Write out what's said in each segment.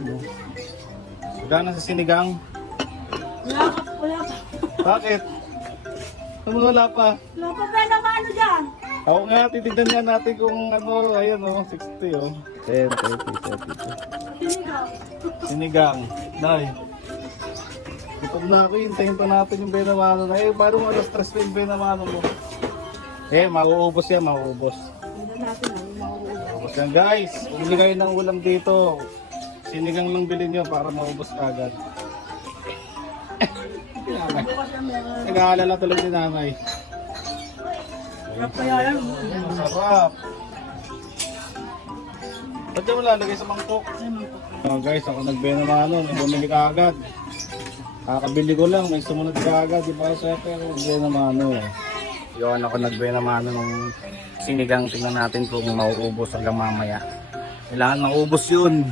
Ano? Gana sa sinigang? Wala pa, wala pa. Bakit? Ano wala pa? Wala pa ba naman ano dyan? Ako nga, titignan nga natin kung ano, ayan o, 60 o. 10, 30, 32. Sinigaw. Sinigang. Nay. Gutom na ako, hintayin pa natin yung benamano na. Eh, parang alas stress pa yung benamano mo. Eh, mauubos yan, mauubos. Hindi natin ang mauuwi. Tapos yan guys, bumili kayo ng ulam dito. Sinigang lang bilhin nyo para maubos agad. Nag-aalala talaga ni nanay. Sarap kaya yan. Masarap. Ba't yung lalagay sa mangkok? Oh, guys, ako nagbenta na ano, bumili ka agad. Kakabili ko lang, may sumunod ka agad, di ba kasi pero nagbenta na ano eh. Yun, ako nagbenta na ano nung sinigang, tingnan natin kung mauubos hanggang mamaya. Kailangan maubos yun.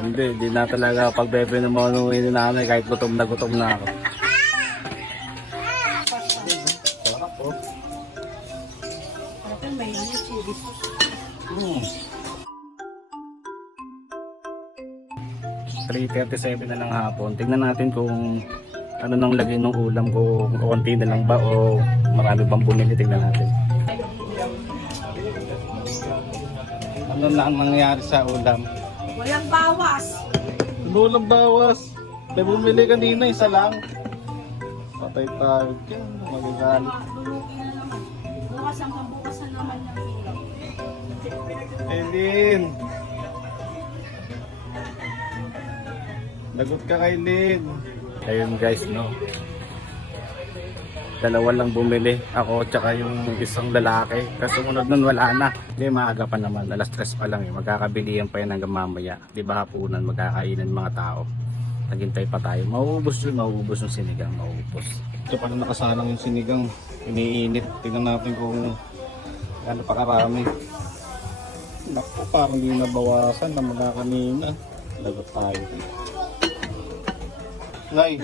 Hindi, di na talaga pagbebe ng mga nuwi ni nanay kahit gutom na gutom na ako. Hmm. 3.37 na lang hapon. Tingnan natin kung ano nang lagay ng ulam ko. Kung konti na lang ba o marami bang bumili. Tingnan natin. Ano na ang nangyayari sa ulam? Walang bawas. Ano lang bawas? May bumili kanina, isa lang. Patay tayo. Kaya magagalit. Bukas ang bukas na naman ng ilaw. Eileen! Lagot ka kay Lynn. Ayun guys, no. Dalawa lang bumili. Ako tsaka yung isang lalaki. Kasunod nun wala na. Hindi, maaga pa naman. Alas stress pa lang eh. Magkakabilihan pa yan hanggang mamaya. Di ba hapunan, magkakainan mga tao. Naghintay pa tayo. Mauubos yun, mauubos yung sinigang. Mauubos. Ito pala nakasalang yung sinigang. Iniinit. Tingnan natin kung ano pa karami. Naku, parang hindi nabawasan na mula kanina. Lagot tayo. Nay,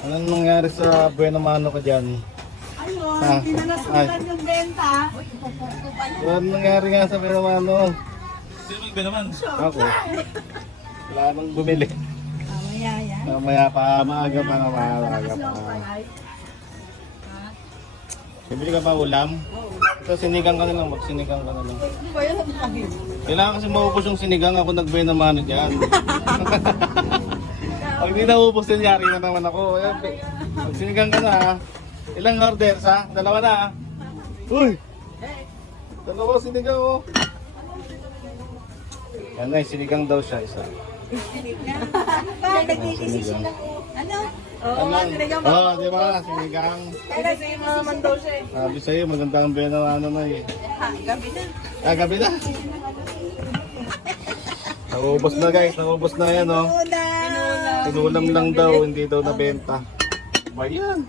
anong nangyari sa Bueno Mano ka dyan? Ayun, Ah, hindi na ay. yung benta. Anong nangyari nga sa Bueno Mano? Sino ba naman? Ako. Wala nang bumili. Mamaya yan. Mamaya pa, maaga pa na maaga pa. Bibili ka ba ulam? Ito, sinigang ka na lang, magsinigang ka na lang. Kailangan kasi maubos yung sinigang ako nag-Bueno Mano dyan. Pag hindi naubos yun, yari na naman ako. Ayan, Magsinigang ka na ha. Ilang orders ha? Dalawa na ha? Uy! Dalawa sinigang oh. Yan na, sinigang daw siya isa. Nagkikisisi lang? Ano? Oo, Ano? sinigang Oo, oh, di ba? Sinigang. Kasi naman daw siya. Sabi sa'yo, maganda ang bena ano na eh. Gabi na. Ah, gabi na. Naubos na guys, naubos na yan oh. Una. Sinulam lang daw, hindi daw nabenta. Ba yan?